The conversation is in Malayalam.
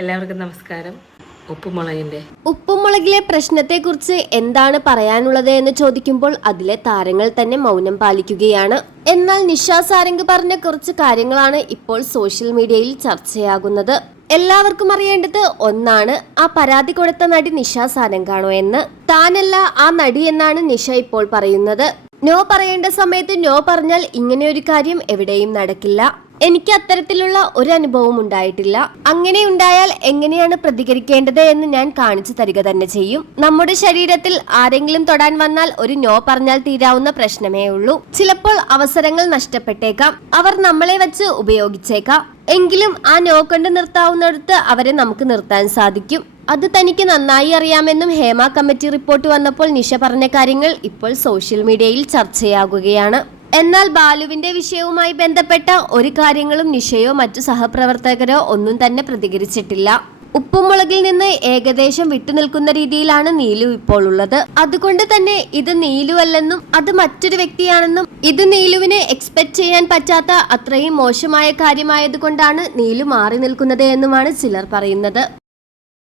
എല്ലാവർക്കും നമസ്കാരം. ഉപ്പുമുളകിലെ പ്രശ്നത്തെക്കുറിച്ച് എന്താണ് പറയാനുള്ളത് എന്ന് ചോദിക്കുമ്പോൾ അതിലെ താരങ്ങൾ തന്നെ മൗനം പാലിക്കുകയാണ്. എന്നാൽ നിഷ സാരംഗ് പറഞ്ഞ കുറച്ച് കാര്യങ്ങളാണ് ഇപ്പോൾ സോഷ്യൽ മീഡിയയിൽ ചർച്ചയാകുന്നത്. എല്ലാവർക്കും അറിയേണ്ടത് ഒന്നാണ്, ആ പരാതി കൊടുത്ത നടി നിഷ സാരംഗാണോ എന്ന്. താനല്ല ആ നടി എന്നാണ് നിഷ ഇപ്പോൾ പറയുന്നത്. നോ പറയേണ്ട സമയത്ത് നോ പറഞ്ഞാൽ ഇങ്ങനെ ഒരു കാര്യം എവിടെയും നടക്കില്ല. എനിക്ക് അത്തരത്തിലുള്ള ഒരു അനുഭവം ഉണ്ടായിട്ടില്ല. അങ്ങനെ ഉണ്ടായാൽ എങ്ങനെയാണ് പ്രതികരിക്കേണ്ടത് എന്ന് ഞാൻ കാണിച്ചു തരിക തന്നെ ചെയ്യും. നമ്മുടെ ശരീരത്തിൽ ആരെങ്കിലും തൊടാൻ വന്നാൽ ഒരു നോ പറഞ്ഞാൽ തീരാവുന്ന പ്രശ്നമേ ഉള്ളൂ. ചിലപ്പോൾ അവസരങ്ങൾ നഷ്ടപ്പെട്ടേക്കാം, അവർ നമ്മളെ വെച്ച് ഉപയോഗിച്ചേക്കാം. എങ്കിലും ആ നോ കൊണ്ട് നിർത്താവുന്നിടത്ത് അവരെ നമുക്ക് നിർത്താൻ സാധിക്കും. അത് തനിക്ക് നന്നായി അറിയാമെന്നും ഹേമ കമ്മിറ്റി റിപ്പോർട്ട് വന്നപ്പോൾ നിഷ പറഞ്ഞ കാര്യങ്ങൾ ഇപ്പോൾ സോഷ്യൽ മീഡിയയിൽ ചർച്ചയാകുകയാണ്. എന്നാൽ ബാലുവിന്റെ വിഷയവുമായി ബന്ധപ്പെട്ട ഒരു കാര്യങ്ങളും നിഷയോ മറ്റു സഹപ്രവർത്തകരോ ഒന്നും തന്നെ പ്രതികരിച്ചിട്ടില്ല. ഉപ്പുമുളകിൽ നിന്ന് ഏകദേശം വിട്ടുനിൽക്കുന്ന രീതിയിലാണ് നീലു ഇപ്പോൾ ഉള്ളത്. അതുകൊണ്ട് തന്നെ ഇത് നീലു അല്ലെന്നും അത് മറ്റൊരു വ്യക്തിയാണെന്നും ഇത് നീലുവിന് എക്സ്പെക്ട് ചെയ്യാൻ പറ്റാത്ത അത്രയും മോശമായ കാര്യമായതുകൊണ്ടാണ് നീലു മാറി നിൽക്കുന്നത് എന്നുമാണ് ചിലർ പറയുന്നത്.